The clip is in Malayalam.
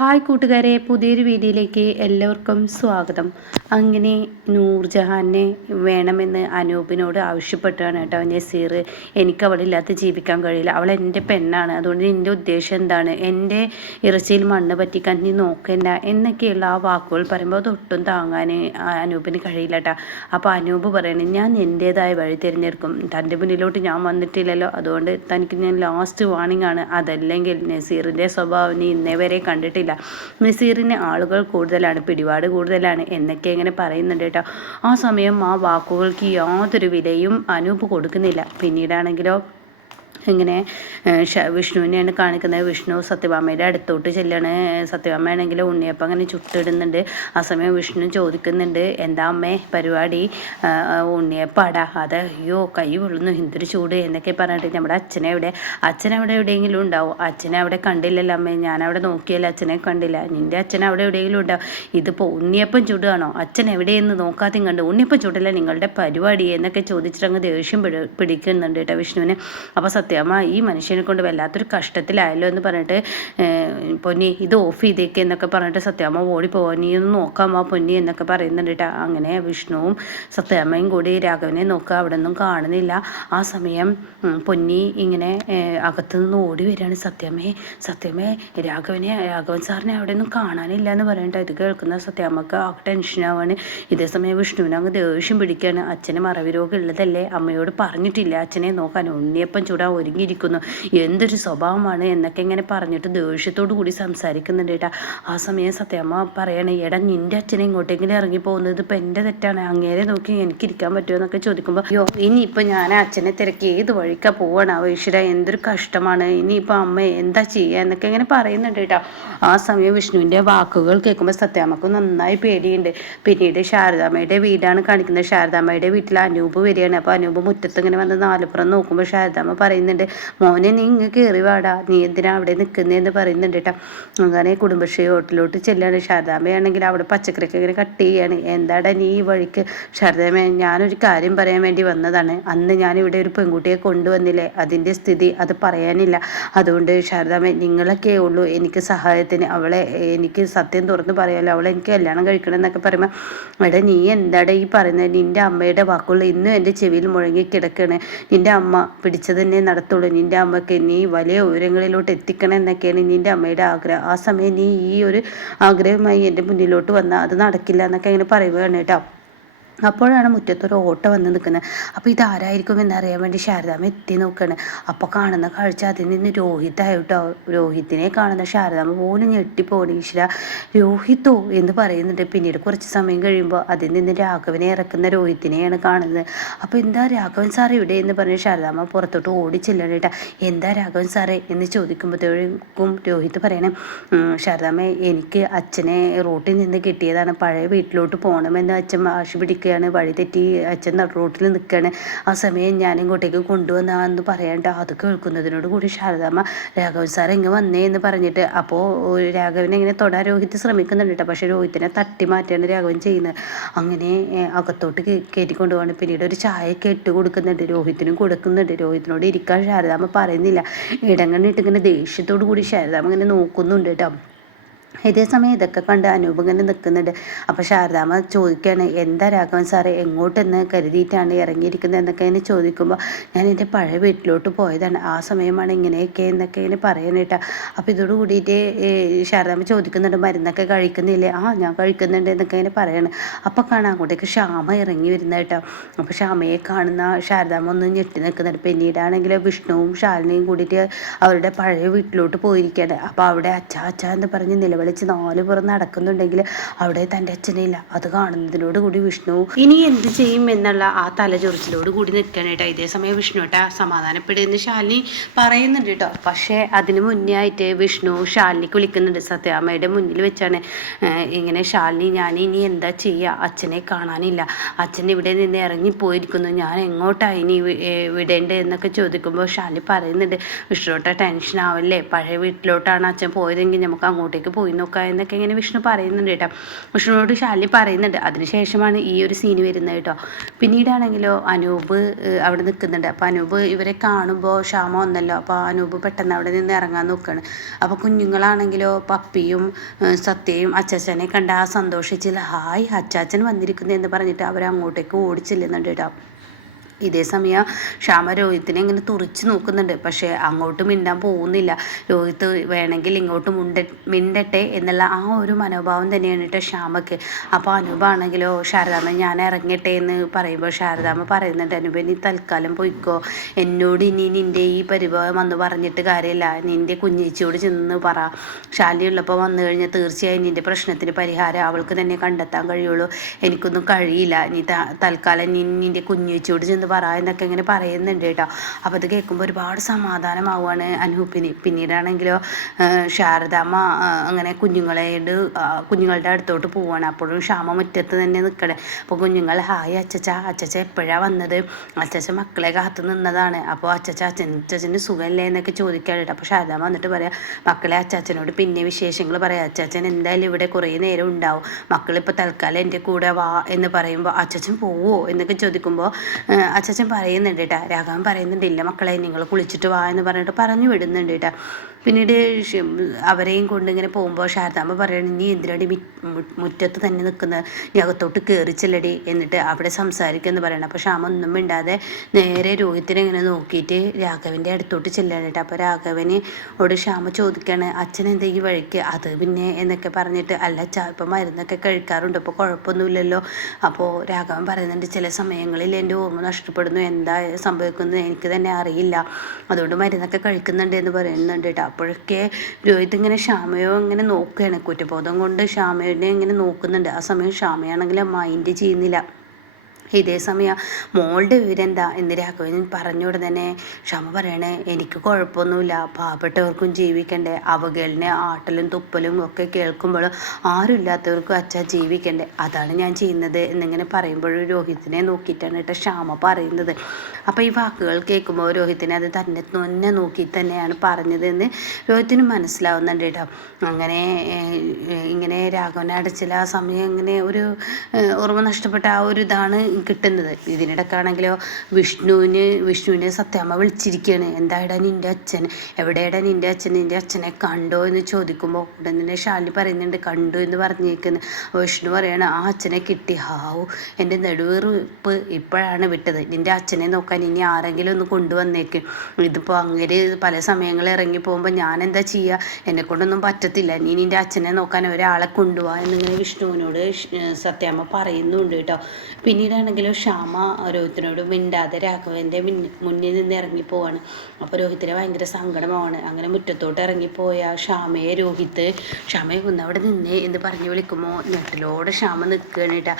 ഹായ് കൂട്ടുകാരെ, പുതിയൊരു വീഡിയോയിലേക്ക് എല്ലാവർക്കും സ്വാഗതം. അങ്ങനെ നൂർജഹാനെ വേണമെന്ന് അനൂപിനോട് ആവശ്യപ്പെട്ടാണ് കേട്ടോ നസീർ. എനിക്ക് അവളില്ലാത്ത ജീവിക്കാൻ കഴിയില്ല, അവൾ എൻ്റെ പെണ്ണാണ്, അതുകൊണ്ട് എൻ്റെ ഉദ്ദേശം എന്താണ്, എൻ്റെ ഇറച്ചിയിൽ മണ്ണ് പറ്റിക്കാൻ നീ നോക്കണ്ട എന്നൊക്കെയുള്ള ആ വാക്കുകൾ പറയുമ്പോൾ അതൊട്ടും താങ്ങാൻ അനൂപിന് കഴിയില്ല കേട്ടോ. അപ്പോൾ അനൂപ് പറയണേ, ഞാൻ എൻ്റേതായ വഴി തിരഞ്ഞെടുക്കും, തൻ്റെ മുന്നിലോട്ട് ഞാൻ വന്നിട്ടില്ലല്ലോ, അതുകൊണ്ട് തനിക്ക് ഞാൻ ലാസ്റ്റ് വാണിംഗ് ആണ്. അതല്ലെങ്കിൽ നസീറിൻ്റെ സ്വഭാവം നീ ഇന്നേ വരെ കണ്ടിട്ടില്ല, നസീറിന് ആളുകൾ കൂടുതലാണ്, പിടിപാട് കൂടുതലാണ് എന്നൊക്കെ ഇങ്ങനെ പറയുന്നുണ്ട് കേട്ടോ. ആ സമയം ആ വാക്കുകൾക്ക് യാതൊരു വിലയും അനൂപ് കൊടുക്കുന്നില്ല. പിന്നീടാണെങ്കിലോ ഇങ്ങനെ വിഷ്ണുവിനെയാണ് കാണിക്കുന്നത്. വിഷ്ണു സത്യഭാമയുടെ അടുത്തോട്ട് ചെല്ലാണ്. സത്യഭാമയാണെങ്കിൽ ഉണ്ണിയപ്പം അങ്ങനെ ചുട്ടിടുന്നുണ്ട്. ആ സമയം വിഷ്ണു ചോദിക്കുന്നുണ്ട്, എന്താ അമ്മേ പരിപാടി, ഉണ്ണിയപ്പാടാ? അത് അയ്യോ കൈ പൊള്ളുന്നു, എന്തൊരു ചൂട് എന്നൊക്കെ പറഞ്ഞിട്ട് നമ്മുടെ അച്ഛനവിടെ എവിടെയെങ്കിലും ഉണ്ടാവും? അച്ഛനെ അവിടെ കണ്ടില്ലല്ലോ അമ്മേ, ഞാനവിടെ നോക്കിയല്ലോ, അച്ഛനെ കണ്ടില്ല. നിൻ്റെ അച്ഛൻ അവിടെ എവിടെയെങ്കിലും ഉണ്ടാവും? ഇതിപ്പോൾ ഉണ്ണിയപ്പം ചുടുകയാണോ? അച്ഛൻ എവിടെയെന്ന് നോക്കാതെയും കണ്ട് ഉണ്ണിയപ്പം ചുടല്ല നിങ്ങളുടെ പരിപാടി എന്നൊക്കെ ചോദിച്ചിട്ടങ്ങ് ദേഷ്യം പിടിക്കുന്നുണ്ട് കേട്ടോ വിഷ്ണുവിന്. അപ്പോൾ സത്യമ്മ ഈ മനുഷ്യനെ കൊണ്ട് വല്ലാത്തൊരു കഷ്ടത്തിലായല്ലോ എന്ന് പറഞ്ഞിട്ട്, പൊന്നി ഇത് ഓഫ് ചെയ്തേക്ക് എന്നൊക്കെ പറഞ്ഞിട്ട് സത്യമ്മ ഓടിപ്പോവാൻ, നീ ഒന്ന് നോക്കാമോ പൊന്നി എന്നൊക്കെ പറയുന്നുണ്ട് കേട്ടോ. അങ്ങനെ വിഷ്ണുവും സത്യമ്മയും കൂടി രാഘവനെ നോക്കുക, അവിടെ ഒന്നും കാണുന്നില്ല. ആ സമയം പൊന്നി ഇങ്ങനെ അകത്തു നിന്ന് ഓടി വരികയാണ്. സത്യമേ രാഘവൻ സാറിനെ അവിടെ ഒന്നും കാണാനില്ല എന്ന് പറയണ്ട. ഇത് കേൾക്കുന്ന സത്യമ്മക്ക് ആ ടെൻഷനാവാണ്. ഇതേസമയം വിഷ്ണുവിനെ അങ്ങ് ദേഷ്യം പിടിക്കുകയാണ്. അച്ഛന് മറവി രോഗം ഉള്ളതല്ലേ, അമ്മയോട് പറഞ്ഞിട്ടില്ല അച്ഛനെ നോക്കാൻ, ഉണ്ണിയപ്പം ചൂടാൻ ഒരുങ്ങിയിരിക്കുന്നു, എന്തൊരു സ്വഭാവമാണ് എന്നൊക്കെ ഇങ്ങനെ പറഞ്ഞിട്ട് ദേഷ്യത്തോടു കൂടി സംസാരിക്കുന്നുണ്ട് കേട്ടാ. ആ സമയം സത്യമ്മ പറയണേ, എടാ നിൻ്റെ അച്ഛനെ ഇങ്ങോട്ടെങ്കിലും ഇറങ്ങി പോകുന്നത് ഇപ്പം എൻ്റെ തെറ്റാണ്, അങ്ങേരെ നോക്കി എനിക്കിരിക്കാൻ പറ്റുമോ എന്നൊക്കെ ചോദിക്കുമ്പോൾ, അയ്യോ ഇനിയിപ്പോൾ ഞാൻ അച്ഛനെ തിരക്കി ഏത് വഴിക്കാ പോവാണ്, ഈശ്വര എന്തൊരു കഷ്ടമാണ്, ഇനിയിപ്പോൾ അമ്മ എന്താ ചെയ്യുക എന്നൊക്കെ ഇങ്ങനെ പറയുന്നുണ്ട് കേട്ടോ. ആ സമയം വിഷ്ണുവിൻ്റെ വാക്കുകൾ കേൾക്കുമ്പോൾ സത്യാമ്മക്ക് നന്നായി പേടിയുണ്ട്. പിന്നീട് ശാരദാമ്മയുടെ വീടാണ് കാണിക്കുന്നത്. ശാരദാമ്മയുടെ വീട്ടിൽ അനൂപ് വരികയാണ്. അപ്പോൾ അനൂപ് മുറ്റത്ത് ഇങ്ങനെ വന്ന് നാലുപുറം നോക്കുമ്പോൾ ശാരദാമ്മ പറയുന്നുണ്ട്, മോനെ നീ ഇങ്ങ് കയറി വാടാ, നീ എന്തിനാ അവിടെ നിൽക്കുന്നതെന്ന് പറയുന്നുണ്ട് കേട്ടോ. അങ്ങനെ കുടുംബശ്രീ ഹോട്ടലിലോട്ട് ചെല്ലാണ്. ശാരദാമ്മയാണെങ്കിൽ അവിടെ പച്ചക്കറിയൊക്കെ ഇങ്ങനെ കട്ട് ചെയ്യാണ്. എന്താടാ നീ ഈ വഴിക്ക്? ശാരദാമ്മ, ഞാനൊരു കാര്യം പറയാൻ വേണ്ടി വന്നതാണ്. അന്ന് ഞാനിവിടെ ഒരു പെൺകുട്ടിയെ കൊണ്ടുവന്നില്ലേ, അതിൻ്റെ സ്ഥിതി അത് പറയാനില്ല. അതുകൊണ്ട് ശാരദാമ്മ നിങ്ങളൊക്കെ ഉള്ളൂ എനിക്ക് സഹായത്തിന്, അവളെ എനിക്ക് സത്യം തുറന്ന് പറയാമല്ലോ, അവളെ എനിക്ക് കല്യാണം കഴിക്കണം എന്നൊക്കെ പറയുമ്പോൾ, എടാ നീ എന്താടാ ഈ പറയുന്നത്, നിൻ്റെ അമ്മയുടെ വാക്കുകൾ ഇന്നും എൻ്റെ ചെവിയിൽ മുഴങ്ങി കിടക്കുകയാണ്. നിൻ്റെ അമ്മ പിടിച്ചത് തന്നെ നടത്തുള്ളൂ, നിൻ്റെ അമ്മയ്ക്ക് നീ വലിയ ഉയരങ്ങളിലോട്ട് എത്തിക്കണം എന്നൊക്കെയാണ് നിൻ്റെ അമ്മയുടെ ആഗ്രഹം. ആ സമയം നീ ഈ ഒരു ആഗ്രഹമായി എൻ്റെ മുന്നിലോട്ട് വന്നാൽ അത് നടക്കില്ല എന്നൊക്കെ അങ്ങനെ പറയുകയാണ് കേട്ടോ. അപ്പോഴാണ് മുറ്റത്തൊരു ഓട്ടോ വന്ന് നിൽക്കുന്നത്. അപ്പോൾ ഇതാരായിരിക്കും എന്നറിയാൻ വേണ്ടി ശാരദാമ്മ എത്തി നോക്കുകയാണ്. അപ്പോൾ കാണുന്ന കാഴ്ച അതിൽ നിന്ന് രോഹിത്തായിട്ടോ. രോഹിത്തിനെ കാണുന്ന ശാരദാമ്മ പോലും ഞെട്ടിപ്പോണി. ഈശ്വര, രോഹിത്തോ എന്ന് പറയുന്നുണ്ട്. പിന്നീട് കുറച്ച് സമയം കഴിയുമ്പോൾ അതിൽ നിന്ന് രാഘവനെ ഇറക്കുന്ന രോഹിത്തിനെയാണ് കാണുന്നത്. അപ്പോൾ എന്താ രാഘവൻ സാർ ഇവിടെ എന്ന് പറഞ്ഞ് ശാരദാമ്മ പുറത്തോട്ട് ഓടിച്ചില്ലാണ് കേട്ടോ. എന്താ രാഘവൻ സാറേ എന്ന് ചോദിക്കുമ്പോഴത്തേക്കും രോഹിത്ത് പറയണം, ശാരദാമ്മ എനിക്ക് അച്ഛനെ റോട്ടിൽ നിന്ന് കിട്ടിയതാണ്, പഴയ വീട്ടിലോട്ട് പോകണമെന്ന് അച്ഛൻ വാശി പിടിക്കുക, വഴി തെറ്റി അച്ഛൻ റോട്ടിൽ നിൽക്കുകയാണ്. ആ സമയം ഞാൻ ഇങ്ങോട്ടേക്ക് കൊണ്ടുവന്നാന്ന് പറയണ്ട. അത് കേൾക്കുന്നതിനോട് കൂടി ശാരദാമ്മ, രാഘവൻ സാർ ഇങ്ങ് വന്നേ എന്ന് പറഞ്ഞിട്ട്, അപ്പോൾ രാഘവനെ ഇങ്ങനെ തൊടാൻ രോഹിത്ത് ശ്രമിക്കുന്നുണ്ട് കേട്ടോ. പക്ഷേ രോഹിത്തിനെ തട്ടി മാറ്റിയാണ് രാഘവൻ ചെയ്യുന്നത്. അങ്ങനെ അകത്തോട്ട് കയറ്റിക്കൊണ്ടുപോകണം. പിന്നീട് ഒരു ചായയൊക്കെ ഇട്ട് കൊടുക്കുന്നുണ്ട്, രോഹിത്തിനും കൊടുക്കുന്നുണ്ട്. രോഹിത്തിനോട് ഇരിക്കാൻ ശാരദാമ്മ പറയുന്നില്ല. ഇടങ്ങണിട്ട് ഇങ്ങനെ ദേഷ്യത്തോടു കൂടി ശാരദാമ്മ ഇങ്ങനെ നോക്കുന്നുണ്ട് കേട്ടോ. ഇതേസമയം ഇതൊക്കെ കണ്ട് അനൂപ് ഇങ്ങനെ നിൽക്കുന്നുണ്ട്. അപ്പോൾ ശാരദാമ്മ ചോദിക്കുകയാണ്, എന്താ രാഘവൻ സാറേ എങ്ങോട്ടെന്ന് കരുതിയിട്ടാണ് ഇറങ്ങിയിരിക്കുന്നത് എന്നൊക്കെ ഇങ്ങനെ ചോദിക്കുമ്പോൾ, ഞാൻ എൻ്റെ പഴയ വീട്ടിലോട്ട് പോയതാണ്, ആ സമയമാണ് ഇങ്ങനെയൊക്കെ എന്നൊക്കെ ഇങ്ങനെ പറയാനായിട്ടാ. അപ്പോൾ ഇതോട് കൂടിയിട്ട് ശാരദാമ്മ ചോദിക്കുന്നുണ്ട്, മരുന്നൊക്കെ കഴിക്കുന്നില്ലേ? ആ ഞാൻ കഴിക്കുന്നുണ്ട് എന്നൊക്കെ ഇങ്ങനെ പറയണം. അപ്പോൾ കാണാം അങ്ങോട്ടേക്ക് ശ്യാമ ഇറങ്ങി വരുന്ന കേട്ടോ. അപ്പോൾ ശ്യാമയെ കാണുന്ന ശാരദാമ്മ ഒന്ന് ഞെട്ടി നിൽക്കുന്നുണ്ട്. പിന്നീടാണെങ്കിൽ വിഷ്ണുവും ശാലിനിയും കൂടിയിട്ട് അവരുടെ പഴയ വീട്ടിലോട്ട് പോയിരിക്കുകയാണ്. അപ്പോൾ അവിടെ അച്ഛ എന്ന് പറഞ്ഞ് നിലവിളിച്ച് നാല് പുറം നടക്കുന്നുണ്ടെങ്കിൽ അവിടെ തൻ്റെ അച്ഛനില്ല. അത് കാണുന്നതിനോട് കൂടി വിഷ്ണു ഇനി എന്ത് ചെയ്യും എന്നുള്ള ആ തലചൊറിച്ചിലോട് കൂടി നിൽക്കണം കേട്ടോ. ഇതേസമയം വിഷ്ണു കേട്ടോ സമാധാനപ്പെടുന്ന ശാലിനി പറയുന്നുണ്ട് കേട്ടോ. പക്ഷേ അതിന് മുന്നേ ആയിട്ട് വിഷ്ണു ശാലിനിക്ക് വിളിക്കുന്നുണ്ട്. സത്യാമ്മയുടെ മുന്നിൽ വെച്ചാണ് ഇങ്ങനെ, ശാലിനി ഞാൻ ഇനി എന്താ ചെയ്യുക, അച്ഛനെ കാണാനില്ല, അച്ഛൻ ഇവിടെ നിന്ന് ഇറങ്ങിപ്പോയിരിക്കുന്നു, ഞാൻ എങ്ങോട്ടാണ് ഇനി വിടേണ്ടത് എന്നൊക്കെ ചോദിക്കുമ്പോൾ ശാലിനി പറയുന്നുണ്ട്, വിഷ്ണുട്ട ടെൻഷൻ ആവല്ലേ, പഴയ വീട്ടിലോട്ടാണ് അച്ഛൻ പോയതെങ്കിൽ നമുക്ക് അങ്ങോട്ടേക്ക് പോയി പോയി നോക്കാം എന്നൊക്കെ ഇങ്ങനെ വിഷ്ണു പറയുന്നുണ്ട് കേട്ടോ. വിഷ്ണുവിനോട് ശാലിനി പറയുന്നുണ്ട്. അതിനുശേഷമാണ് ഈ ഒരു സീന് വരുന്നത് കേട്ടോ. പിന്നീടാണെങ്കിലോ അനൂപ് അവിടെ നിൽക്കുന്നുണ്ട്. അപ്പോൾ അനൂപ് ഇവരെ കാണുമ്പോൾ ക്ഷാമ വന്നല്ലോ. അപ്പോൾ അനൂപ് പെട്ടെന്ന് അവിടെ നിന്ന് ഇറങ്ങാൻ നോക്കുകയാണ്. അപ്പോൾ കുഞ്ഞുങ്ങളാണെങ്കിലോ പപ്പിയും സത്യയും അച്ചാച്ചനെ കണ്ട ആ സന്തോഷിച്ചില്ല. ഹായ് അച്ചാച്ചൻ വന്നിരിക്കുന്നു എന്ന് പറഞ്ഞിട്ട് അവർ അങ്ങോട്ടേക്ക് ഓടിച്ചില്ലുന്നുണ്ട് കേട്ടോ. ഇതേ സമയം ശ്യാമ രോഹിത്തിനെ ഇങ്ങനെ തുറിച്ച് നോക്കുന്നുണ്ട്. പക്ഷേ അങ്ങോട്ട് മിണ്ടാൻ പോകുന്നില്ല. രോഹിത്ത് വേണമെങ്കിൽ ഇങ്ങോട്ട് മിണ്ടട്ടെ എന്നുള്ള ആ ഒരു മനോഭാവം തന്നെയാണ് കേട്ടോ ശ്യാമയ്ക്ക്. അപ്പോൾ അനൂപാണെങ്കിലോ ശാരദാമ്മ ഞാൻ ഇറങ്ങട്ടെ എന്ന് പറയുമ്പോൾ ശാരദാമ്മ പറയുന്നുണ്ട് അനൂപ നീ തൽക്കാലം പോയിക്കോ, എന്നോട് ഇനി നിൻ്റെ ഈ പരിഭവം വന്ന് പറഞ്ഞിട്ട് കാര്യമില്ല, നിൻ്റെ കുഞ്ഞേച്ചിയോട് ചെന്ന് പറ. ശാലിനിയുള്ളപ്പോൾ വന്നു കഴിഞ്ഞാൽ തീർച്ചയായും നിൻ്റെ പ്രശ്നത്തിന് പരിഹാരം അവൾക്ക് തന്നെ കണ്ടെത്താൻ കഴിയുള്ളൂ, എനിക്കൊന്നും കഴിയില്ല, നീ തൽക്കാലം നിൻ്റെ കുഞ്ഞേച്ചിയോട് ചെന്ന് പറ എന്നൊക്കെ ഇങ്ങനെ പറയുന്നുണ്ട് കേട്ടോ. അപ്പോൾ അത് കേൾക്കുമ്പോൾ ഒരുപാട് സമാധാനമാവുകയാണ് അനൂപിന്. പിന്നീടാണെങ്കിലോ ശാരദാമ്മ അങ്ങനെ കുഞ്ഞുങ്ങളുടെ അടുത്തോട്ട് പോവുകയാണ്. അപ്പോഴും ക്ഷാമ മുറ്റത്ത് തന്നെ നിൽക്കണേ. അപ്പോൾ കുഞ്ഞുങ്ങൾ ഹായ് അച്ചച്ച എപ്പോഴാണ് വന്നത്, അച്ചച്ച മക്കളെ കാത്തു നിന്നതാണ്, അപ്പോൾ അച്ചച്ചന് സുഖമല്ലേ എന്നൊക്കെ ചോദിക്കാനായിട്ട്. അപ്പോൾ ശാരദാമ്മ വന്നിട്ട് പറയാം മക്കളെ അച്ചാച്ചനോട് പിന്നെ വിശേഷങ്ങൾ പറയാം, അച്ചാച്ചൻ എന്തായാലും ഇവിടെ കുറേ നേരം ഉണ്ടാവും, മക്കളിപ്പോൾ തൽക്കാലം എൻ്റെ കൂടെ വാ എന്ന് പറയുമ്പോൾ അച്ചച്ചൻ പോവോ എന്നൊക്കെ ചോദിക്കുമ്പോൾ അച്ഛൻ പറയുന്നുണ്ട് കേട്ടോ. രാഘവൻ പറയുന്നുണ്ട് ഇല്ല മക്കളെ നിങ്ങൾ കുളിച്ചിട്ട് വാ എന്ന് പറഞ്ഞിട്ട് പറഞ്ഞു വിടുന്നുണ്ട് കേട്ടോ. പിന്നീട് അവരെയും കൊണ്ട് ഇങ്ങനെ പോകുമ്പോൾ ശാരദാമ്മ പറയണം നീ എന്തിനടി മുറ്റത്ത് തന്നെ നിൽക്കുന്നത്, നീ അകത്തോട്ട് കയറിച്ചല്ലടി എന്നിട്ട് അവിടെ സംസാരിക്കുമെന്ന് പറയണം. അപ്പോൾ ശ്യാമ ഒന്നും മിണ്ടാതെ നേരെ രോഹിത്തിനെ ഇങ്ങനെ നോക്കിയിട്ട് രാഘവൻ്റെ അടുത്തോട്ട് ചെല്ലാണ് കേട്ടോ. അപ്പോൾ രാഘവനോട് ശ്യാമ ചോദിക്കുകയാണ് അച്ഛൻ എന്താ ഈ വഴിക്ക്, അത് പിന്നെ എന്നൊക്കെ പറഞ്ഞിട്ട് അല്ല ഇപ്പം മരുന്നൊക്കെ കഴിക്കാറുണ്ട്, ഇപ്പോൾ കുഴപ്പമൊന്നുമില്ലല്ലോ. അപ്പോൾ രാഘവൻ പറയുന്നുണ്ട് ചില സമയങ്ങളിൽ എൻ്റെ ഓർമ്മ നഷ്ടപ്പെടുന്നു, എന്താ സംഭവിക്കുന്നത് എനിക്ക് തന്നെ അറിയില്ല, അതുകൊണ്ട് മരുന്നൊക്കെ കഴിക്കുന്നുണ്ട് എന്ന് പറയുന്നുണ്ട് കേട്ടോ. അപ്പോഴൊക്കെ രോഹിത് ഇങ്ങനെ ശ്യാമയോ ഇങ്ങനെ നോക്കുകയാണ്, കുറ്റബോധം കൊണ്ട് ശ്യാമയെ ഇങ്ങനെ നോക്കുന്നുണ്ട്. ആ സമയം ശ്യാമയാണെങ്കിൽ മൈൻഡ് ചെയ്യുന്നില്ല. ഇതേ സമയം മോളുടെ വിവരെന്താ എന്ന് രാഘവൻ പറഞ്ഞോടെ തന്നെ ക്ഷമ പറയണേ എനിക്ക് കുഴപ്പമൊന്നുമില്ല, പാവപ്പെട്ടവർക്കും ജീവിക്കണ്ടേ, അവഗണന ആട്ടലും തുപ്പലും ഒക്കെ കേൾക്കുമ്പോൾ ആരുമില്ലാത്തവർക്കും അച്ഛാ ജീവിക്കണ്ടേ, അതാണ് ഞാൻ ചെയ്യുന്നത് എന്നിങ്ങനെ പറയുമ്പോഴും രോഹിത്തിനെ നോക്കിയിട്ടാണ് കേട്ടോ ക്ഷമ പറയുന്നത്. അപ്പോൾ ഈ വാക്കുകൾ കേൾക്കുമ്പോൾ രോഹിത്തിനെ അത് തന്നെ നോക്കി തന്നെയാണ് പറഞ്ഞതെന്ന് രോഹിത്തിന് മനസ്സിലാവുന്നുണ്ട് കേട്ടോ. അങ്ങനെ ഇങ്ങനെ രാഘവനെ അടച്ചില്ല ആ സമയം ഇങ്ങനെ ഒരു ഓർമ്മ നഷ്ടപ്പെട്ട ആ ഒരു ഇതാണ് കിട്ടുന്നത്. ഇതിനിടക്കാണെങ്കിലോ വിഷ്ണുവിനെ സത്യാമ്മ വിളിച്ചിരിക്കുകയാണ്. എന്തായിടാ നിൻ്റെ അച്ഛൻ, എവിടെയാടാ നിൻ്റെ അച്ഛനെ കണ്ടോ എന്ന് ചോദിക്കുമ്പോൾ ഉടൻ തന്നെ ശാലിനി പറയുന്നുണ്ട് കണ്ടു എന്ന് പറഞ്ഞേക്കുന്നത്. വിഷ്ണു പറയാണ് ആ അച്ഛനെ കിട്ടി, ഹാവു എൻ്റെ നെടുവീർപ്പ് ഇപ്പോഴാണ് വിട്ടത്, നിൻ്റെ അച്ഛനെ നോക്കാൻ ഇനി ആരെങ്കിലും ഒന്ന് കൊണ്ടുവന്നേക്ക്, ഇതിപ്പോൾ അങ്ങനെ പല സമയങ്ങളിൽ ഇറങ്ങി പോകുമ്പോൾ ഞാൻ എന്താ ചെയ്യുക, എന്നെക്കൊണ്ടൊന്നും പറ്റത്തില്ല, നീ നിൻ്റെ അച്ഛനെ നോക്കാൻ ഒരാളെ കൊണ്ടുപോവാ എന്നിങ്ങനെ വിഷ്ണുവിനോട് സത്യാമ്മ പറയുന്നുണ്ട് കേട്ടോ. പിന്നീടാണെങ്കിലും ക്ഷാമ രോഹിത്തിനോട് മിണ്ടാതെ രാഘവൻ്റെ മുന്നിൽ നിന്ന് ഇറങ്ങിപ്പോവാണ്. അപ്പോൾ രോഹിത്തിനെ ഭയങ്കര സങ്കടമാണ്. അങ്ങനെ മുറ്റത്തോട്ട് ഇറങ്ങിപ്പോയ ക്ഷാമയെ രോഹിത്ത് ക്ഷാമയെ ഒന്നവിടെ നിന്നേ എന്ന് പറഞ്ഞു വിളിക്കുമ്പോൾ ഞെട്ടിലോടെ ക്ഷാമ നിൽക്കുകയാണ് കേട്ടോ.